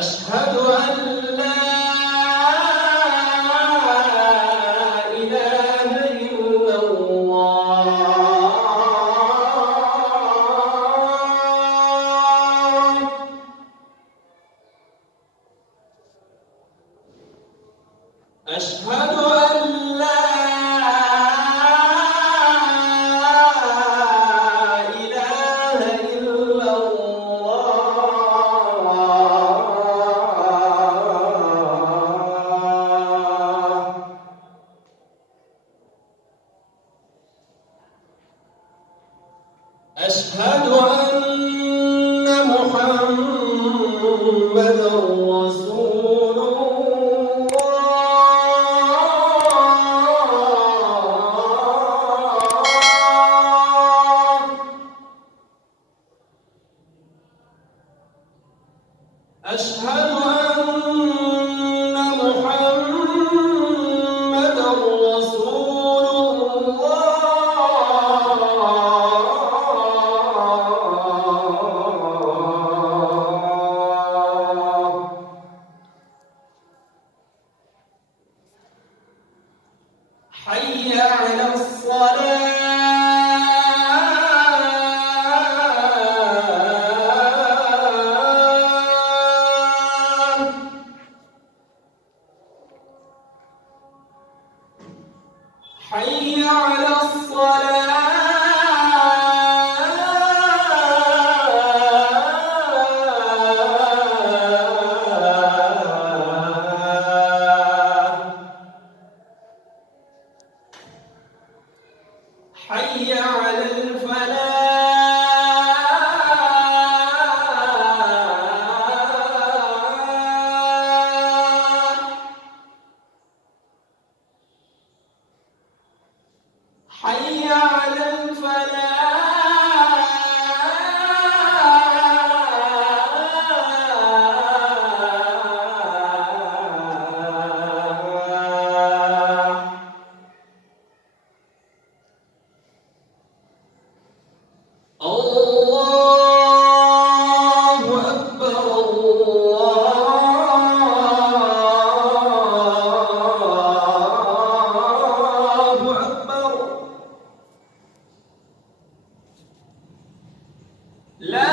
أشهد أن لا إله إلا الله. أشهد أن لا إله إلا الله. أشهد أن محمدًا رسول الله. أشهد أن محمدًا رسول الله. حي على الصلاة. حي على الصلاة. حي على الفلاح. حي على الفلاح. الله أكبر الله أكبر. لا